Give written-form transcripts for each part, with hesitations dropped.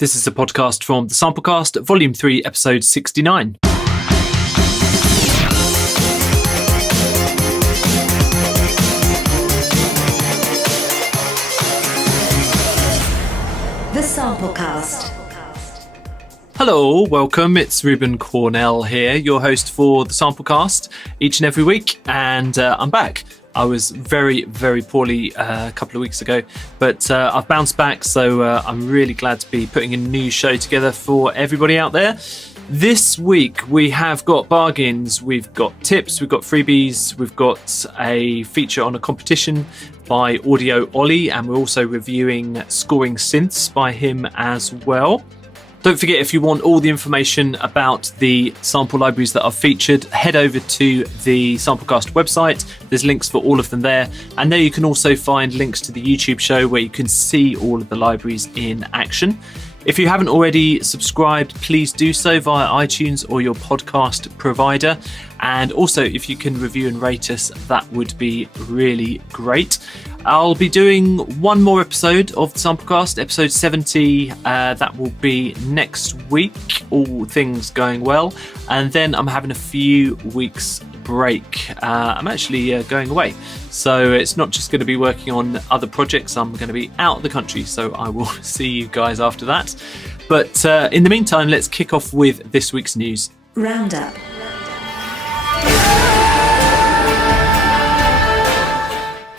This is a podcast from the Samplecast, Volume 3, Episode 69. The Samplecast. Hello, welcome. It's Ruben Cornell here, your host for the Samplecast each and every week, and I'm back. I was very, very poorly a couple of weeks ago, but I've bounced back, so I'm really glad to be putting a new show together for everybody out there. This week we have got bargains, we've got tips, we've got freebies, we've got a feature on a competition by Audio Ollie, and we're also reviewing Scoring Synths by him as well. Don't forget, if you want all the information about the sample libraries that I've featured, head over to the Samplecast website. There's links for all of them there. And there you can also find links to the YouTube show where you can see all of the libraries in action. If you haven't already subscribed, please do so via iTunes or your podcast provider. And also, if you can review and rate us, that would be really great. I'll be doing one more episode of the Samplecast, episode 70. That will be next week, all things going well. And then I'm having a few weeks break. I'm actually going away. So it's not just going to be working on other projects. I'm going to be out of the country. So I will see you guys after that. But in the meantime, let's kick off with this week's news. Roundup.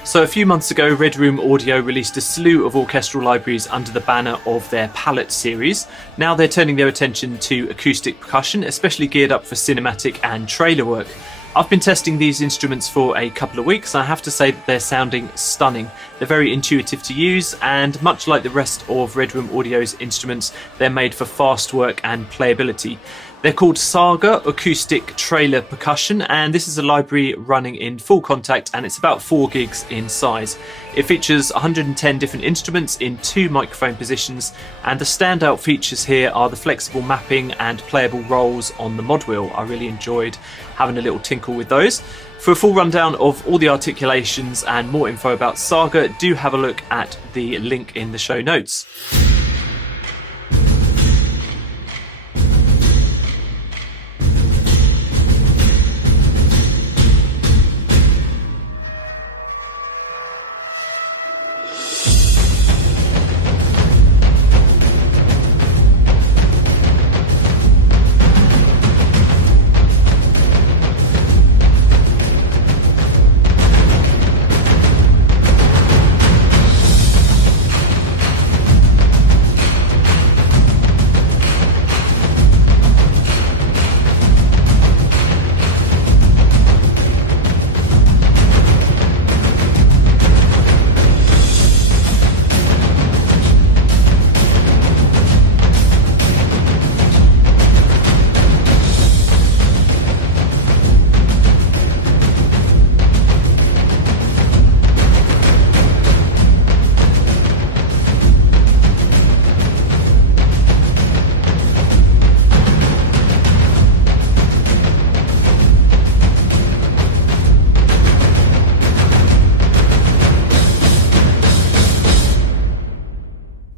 So a few months ago, Red Room Audio released a slew of orchestral libraries under the banner of their Palette series. Now they're turning their attention to acoustic percussion, especially geared up for cinematic and trailer work. I've been testing these instruments for a couple of weeks, and I have to say that they're sounding stunning. They're very intuitive to use, and much like the rest of Red Room Audio's instruments, they're made for fast work and playability. They're called SAGA Acoustic Trailer Percussion, and this is a library running in full contact, and it's about 4 gigs in size. It features 110 different instruments in 2 microphone positions, and the standout features here are the flexible mapping and playable rolls on the mod wheel. I really enjoyed having a little tinkle with those. For a full rundown of all the articulations and more info about SAGA, do have a look at the link in the show notes.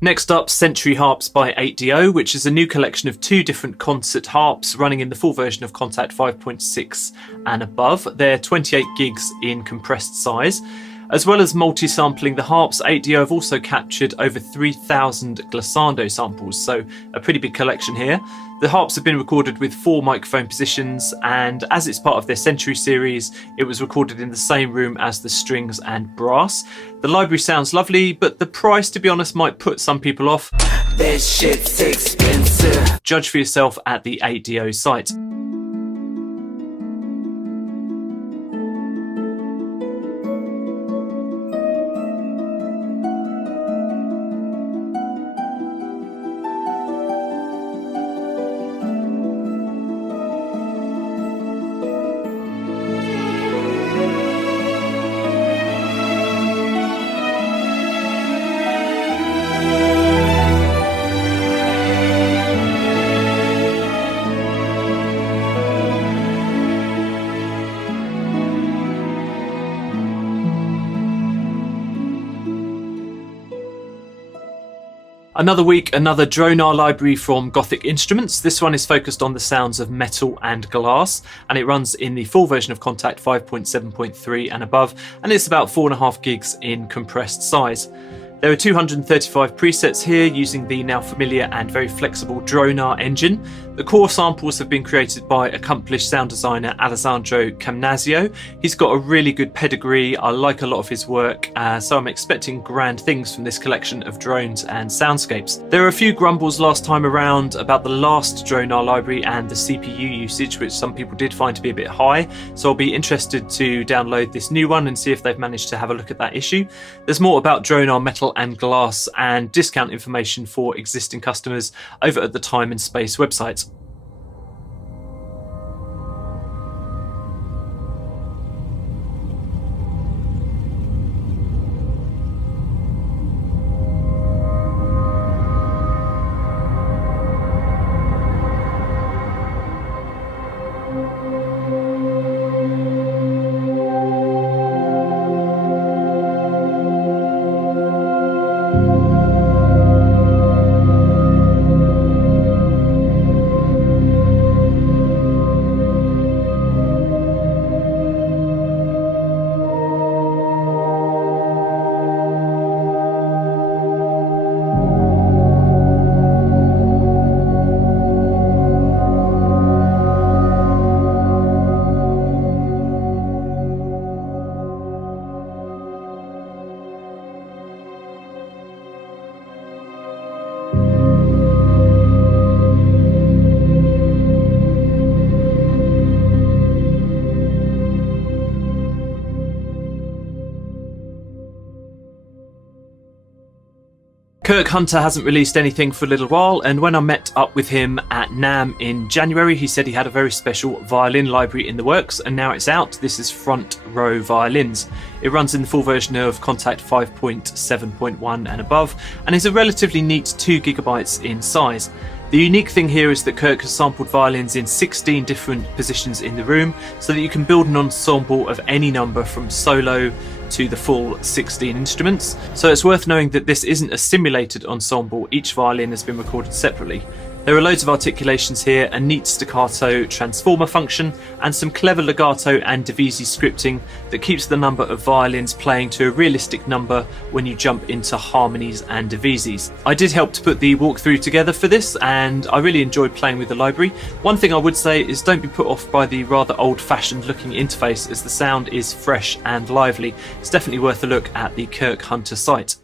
Next up, Century Harps by 8DO, which is a new collection of 2 different concert harps running in the full version of Contact 5.6 and above. They're 28 gigs in compressed size. As well as multi-sampling the harps, 8DO have also captured over 3,000 glissando samples, so a pretty big collection here. The harps have been recorded with 4 microphone positions, and as it's part of their Century series, it was recorded in the same room as the strings and brass. The library sounds lovely, but the price, to be honest, might put some people off. This shit's expensive. Judge for yourself at the 8DO site. Another week, another Dronar library from Gothic Instruments. This one is focused on the sounds of metal and glass, and it runs in the full version of Contact 5.7.3 and above, and it's about 4.5 gigs in compressed size. There are 235 presets here using the now familiar and very flexible Dronar engine. The core samples have been created by accomplished sound designer Alessandro Camnasio. He's got a really good pedigree. I like a lot of his work, so I'm expecting grand things from this collection of drones and soundscapes. There are a few grumbles last time around about the last Dronar library and the CPU usage, which some people did find to be a bit high, so I'll be interested to download this new one and see if they've managed to have a look at that issue. There's more about Dronar metal and glass and discount information for existing customers over at the Time and Space website. Kirk Hunter hasn't released anything for a little while, and when I met up with him at NAMM in January, he said he had a very special violin library in the works, and now it's out. This is Front Row Violins. It runs in the full version of Contact 5.7.1 and above, and is a relatively neat 2 gigabytes in size. The unique thing here is that Kirk has sampled violins in 16 different positions in the room, so that you can build an ensemble of any number from solo to the full 16 instruments. So it's worth knowing that this isn't a simulated ensemble, each violin has been recorded separately. There are loads of articulations here, a neat staccato transformer function, and some clever legato and divisi scripting that keeps the number of violins playing to a realistic number when you jump into harmonies and divisis. I did help to put the walkthrough together for this, and I really enjoyed playing with the library. One thing I would say is don't be put off by the rather old-fashioned looking interface, as the sound is fresh and lively. It's definitely worth a look at the Kirk Hunter site.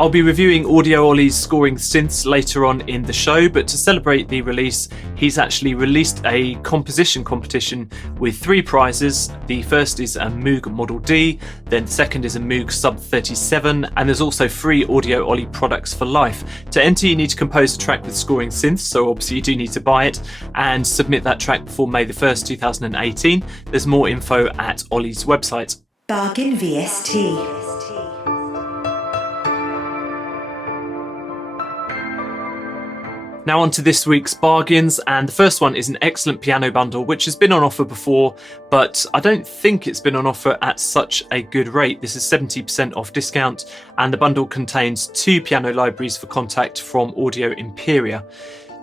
I'll be reviewing Audio Ollie's Scoring Synths later on in the show, but to celebrate the release, he's actually released a composition competition with 3 prizes. The first is a Moog Model D, then the second is a Moog Sub 37, and there's also free Audio Ollie products for life. To enter, you need to compose a track with Scoring Synths, so obviously you do need to buy it, and submit that track before May the 1st, 2018. There's more info at Ollie's website. Bargain VST. Now on to this week's bargains, and the first one is an excellent piano bundle which has been on offer before, but I don't think it's been on offer at such a good rate. This is 70% off discount, and the bundle contains 2 piano libraries for Contact from Audio Imperia.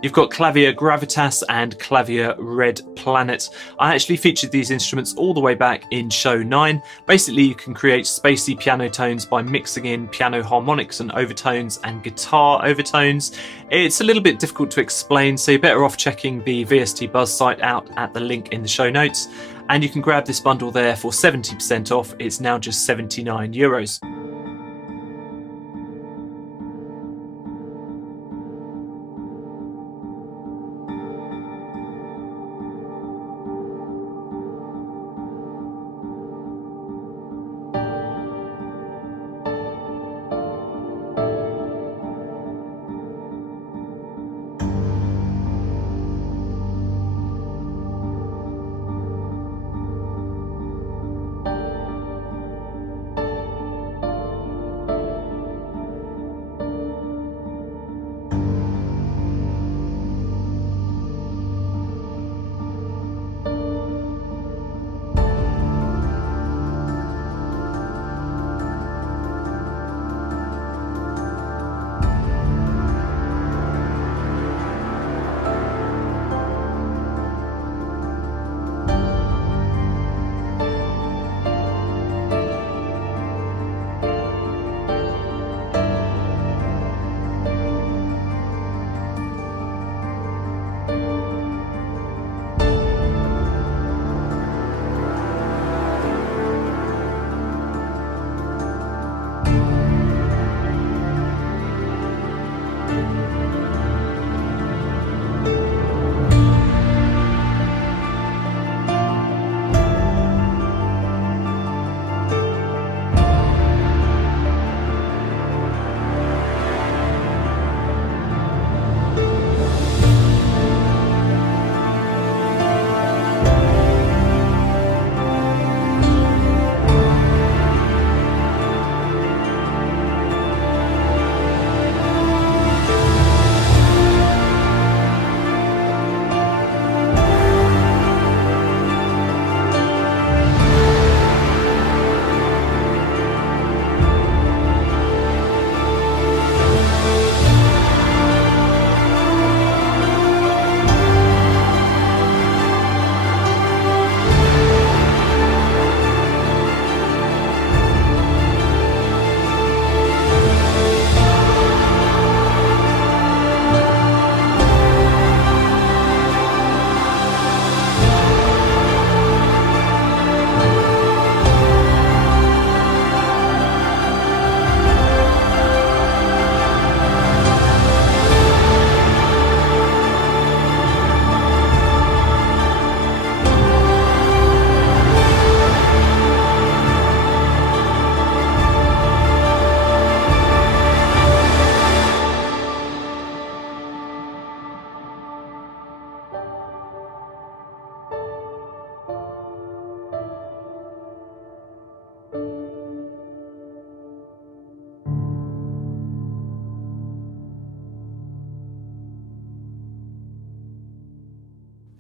You've got Clavier Gravitas and Clavier Red Planet. I actually featured these instruments all the way back in show 9. Basically, you can create spacey piano tones by mixing in piano harmonics and overtones and guitar overtones. It's a little bit difficult to explain, so you're better off checking the VST Buzz site out at the link in the show notes. And you can grab this bundle there for 70% off. It's now just €79.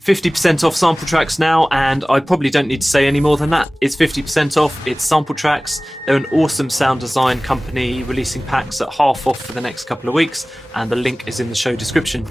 50% off sample tracks now, and I probably don't need to say any more than that. It's 50% off, it's sample tracks. They're an awesome sound design company releasing packs at half off for the next couple of weeks, and the link is in the show description.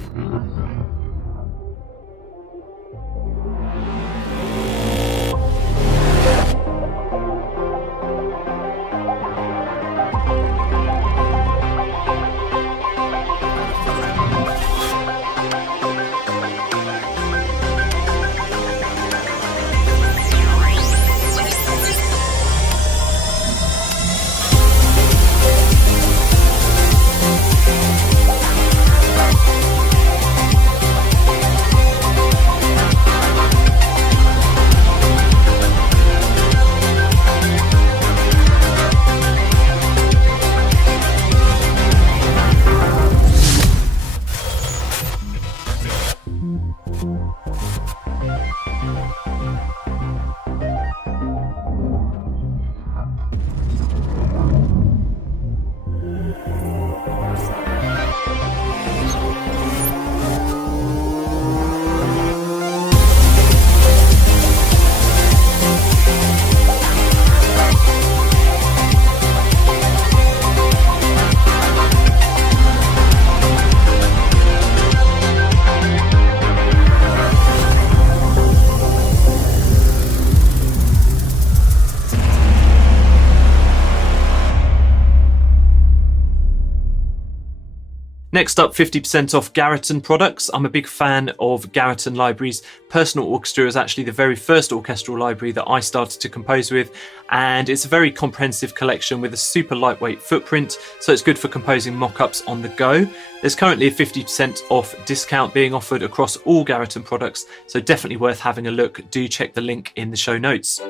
Next up, 50% off Garriton products. I'm a big fan of Garriton libraries. Personal Orchestra is actually the very first orchestral library that I started to compose with, and it's a very comprehensive collection with a super lightweight footprint, so it's good for composing mock-ups on the go. There's currently a 50% off discount being offered across all Garriton products, so definitely worth having a look. Do check the link in the show notes.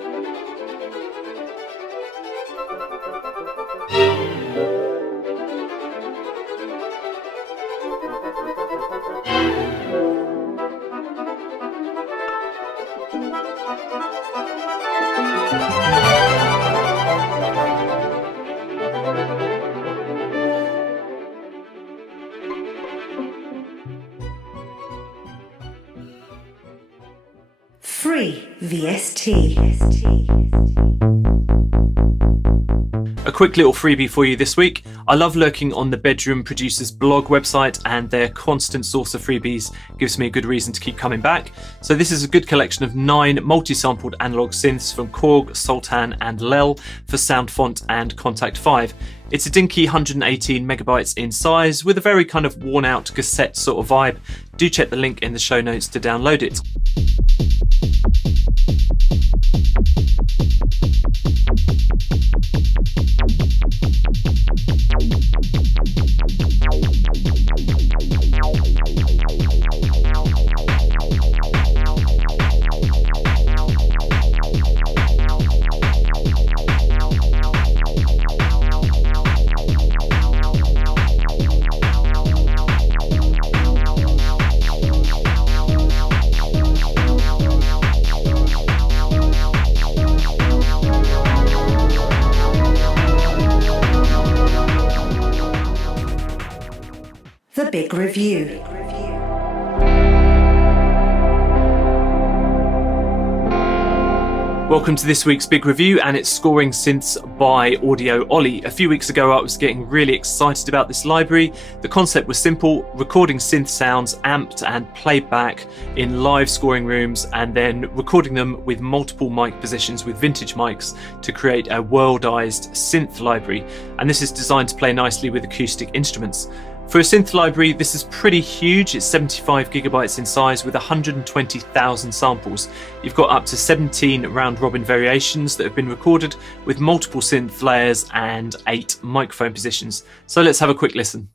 Free VST. A quick little freebie for you this week. I love lurking on the Bedroom Producers blog website, and their constant source of freebies gives me a good reason to keep coming back. So this is a good collection of 9 multi-sampled analog synths from Korg, Sultan and Lel for Soundfont and Contact 5. It's a dinky 118 megabytes in size with a very kind of worn out cassette sort of vibe. Do check the link in the show notes to download it. The Big Review. Welcome to this week's big review, and it's Scoring Synths by Audio Ollie. A few weeks ago I was getting really excited about this library. The concept was simple: recording synth sounds amped and played back in live scoring rooms, and then recording them with multiple mic positions with vintage mics to create a worldized synth library. And this is designed to play nicely with acoustic instruments. For a synth library, this is pretty huge. It's 75 gigabytes in size with 120,000 samples. You've got up to 17 round-robin variations that have been recorded with multiple synth layers and 8 microphone positions. So let's have a quick listen.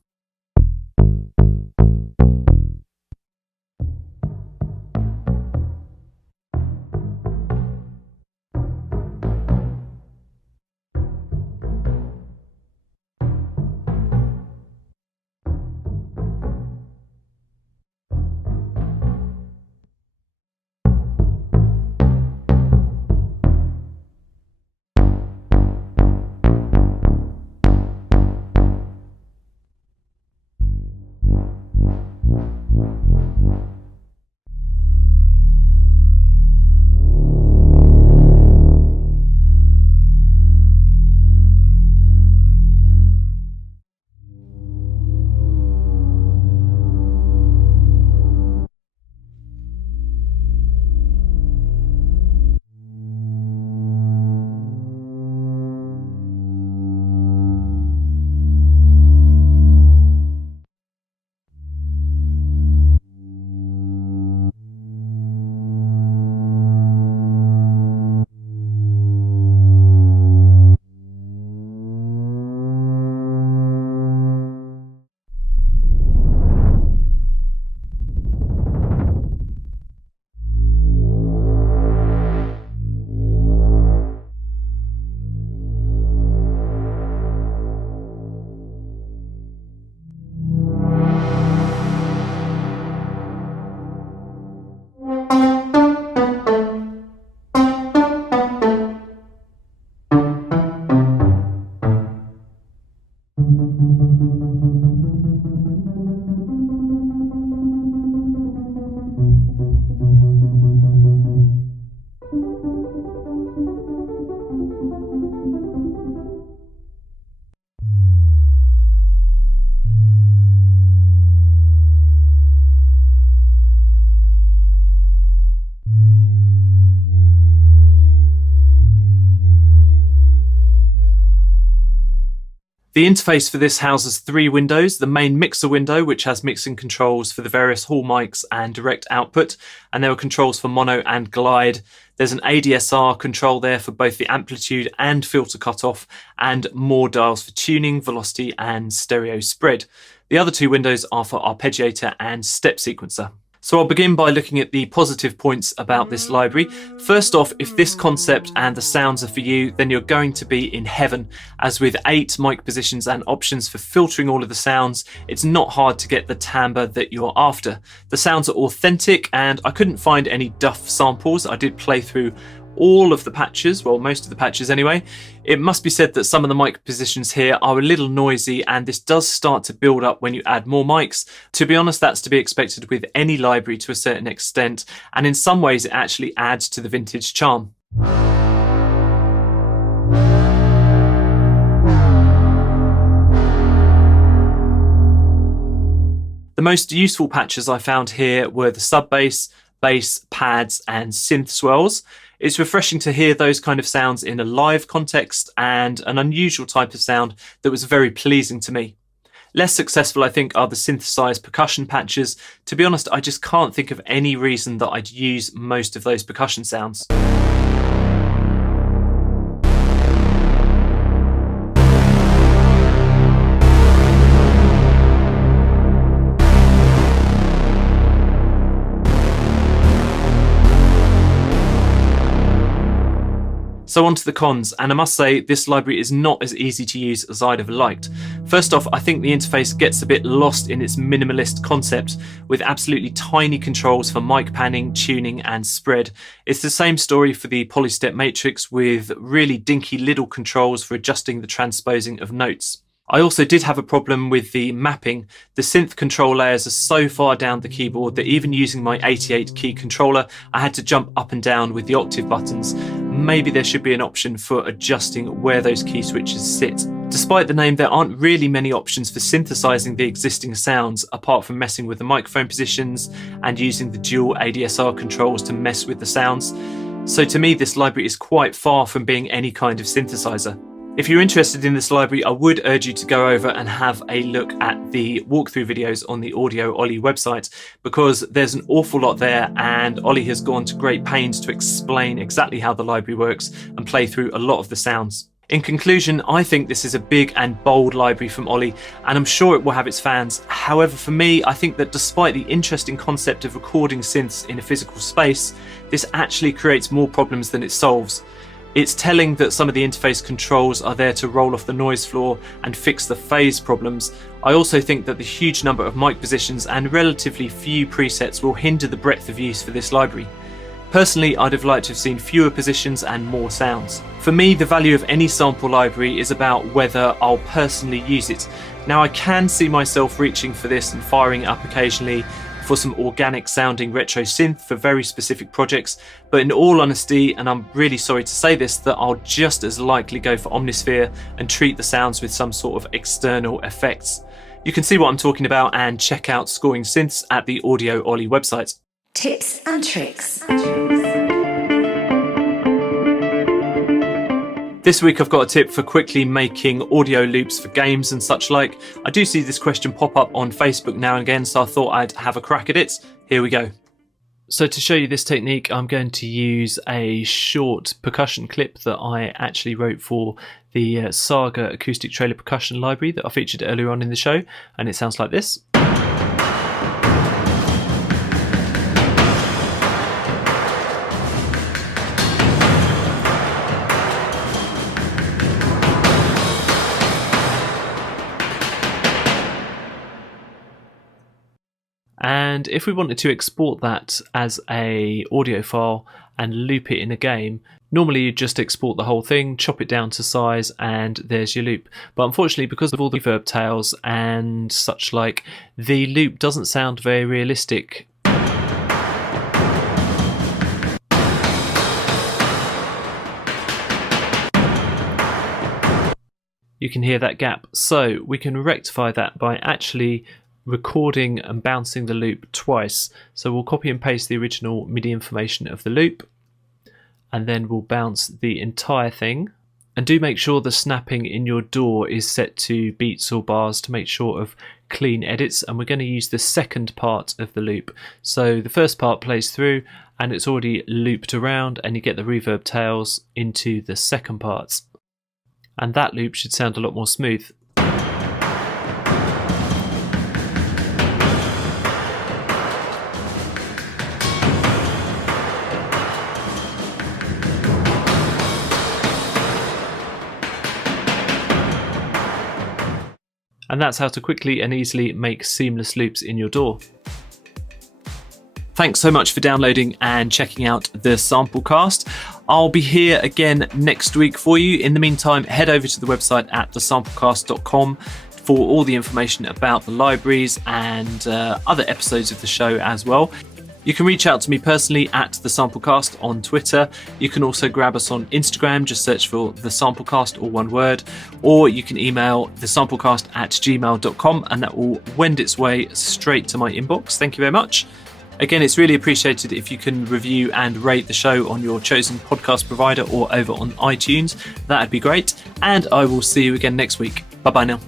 The interface for this houses 3 windows: the main mixer window, which has mixing controls for the various hall mics and direct output, and there are controls for mono and glide. There's an ADSR control there for both the amplitude and filter cutoff, and more dials for tuning, velocity and stereo spread. The other 2 windows are for arpeggiator and step sequencer. So I'll begin by looking at the positive points about this library. First off, if this concept and the sounds are for you, then you're going to be in heaven, as with 8 mic positions and options for filtering all of the sounds, it's not hard to get the timbre that you're after. The sounds are authentic, and I couldn't find any duff samples. I did play through all of the patches, well, most of the patches anyway. It must be said that some of the mic positions here are a little noisy, and this does start to build up when you add more mics. To be honest, that's to be expected with any library to a certain extent, and in some ways it actually adds to the vintage charm. The most useful patches I found here were the sub bass, bass, pads and synth swells. It's refreshing to hear those kind of sounds in a live context, and an unusual type of sound that was very pleasing to me. Less successful, I think, are the synthesized percussion patches. To be honest, I just can't think of any reason that I'd use most of those percussion sounds. So on to the cons, and I must say this library is not as easy to use as I'd have liked. First off, I think the interface gets a bit lost in its minimalist concept, with absolutely tiny controls for mic panning, tuning and spread. It's the same story for the polystep matrix, with really dinky little controls for adjusting the transposing of notes. I also did have a problem with the mapping. The synth control layers are so far down the keyboard that even using my 88 key controller, I had to jump up and down with the octave buttons. Maybe there should be an option for adjusting where those key switches sit. Despite the name, there aren't really many options for synthesizing the existing sounds, apart from messing with the microphone positions and using the dual ADSR controls to mess with the sounds. So to me, this library is quite far from being any kind of synthesizer. If you're interested in this library, I would urge you to go over and have a look at the walkthrough videos on the Audio Ollie website, because there's an awful lot there, and Ollie has gone to great pains to explain exactly how the library works and play through a lot of the sounds. In conclusion, I think this is a big and bold library from Ollie, and I'm sure it will have its fans. However, for me, I think that despite the interesting concept of recording synths in a physical space, this actually creates more problems than it solves. It's telling that some of the interface controls are there to roll off the noise floor and fix the phase problems. I also think that the huge number of mic positions and relatively few presets will hinder the breadth of use for this library. Personally, I'd have liked to have seen fewer positions and more sounds. For me, the value of any sample library is about whether I'll personally use it. Now, I can see myself reaching for this and firing it up occasionally for some organic sounding retro synth for very specific projects, but in all honesty, and I'm really sorry to say this, that I'll just as likely go for Omnisphere and treat the sounds with some sort of external effects. You can see what I'm talking about and check out Scoring Synths at the Audio Ollie website. Tips and tricks. This week I've got a tip for quickly making audio loops for games and such like. I do see this question pop up on Facebook now and again, so I thought I'd have a crack at it. Here we go. So to show you this technique, I'm going to use a short percussion clip that I actually wrote for the SAGA Acoustic Trailer Percussion library that I featured earlier on in the show, and it sounds like this. And if we wanted to export that as a audio file and loop it in a game, normally you just export the whole thing, chop it down to size, and there's your loop. But unfortunately, because of all the reverb tails and such like, the loop doesn't sound very realistic. You can hear that gap. So we can rectify that by actually recording and bouncing the loop twice. So we'll copy and paste the original MIDI information of the loop, and then we'll bounce the entire thing And do make sure the snapping in your DAW is set to beats or bars to make sure of clean edits. And we're going to use the second part of the loop. So the first part plays through and it's already looped around, and you get the reverb tails into the second part. And that loop should sound a lot more smooth. And that's how to quickly and easily make seamless loops in your DAW. Thanks so much for downloading and checking out the Samplecast. I'll be here again next week for you. In the meantime, head over to the website at thesamplecast.com for all the information about the libraries and other episodes of the show as well. You can reach out to me personally at The Samplecast on Twitter. You can also grab us on Instagram, just search for The Samplecast, all one word, or you can email thesamplecast@gmail.com and that will wend its way straight to my inbox. Thank you very much. Again, it's really appreciated if you can review and rate the show on your chosen podcast provider or over on iTunes. That'd be great. And I will see you again next week. Bye-bye now.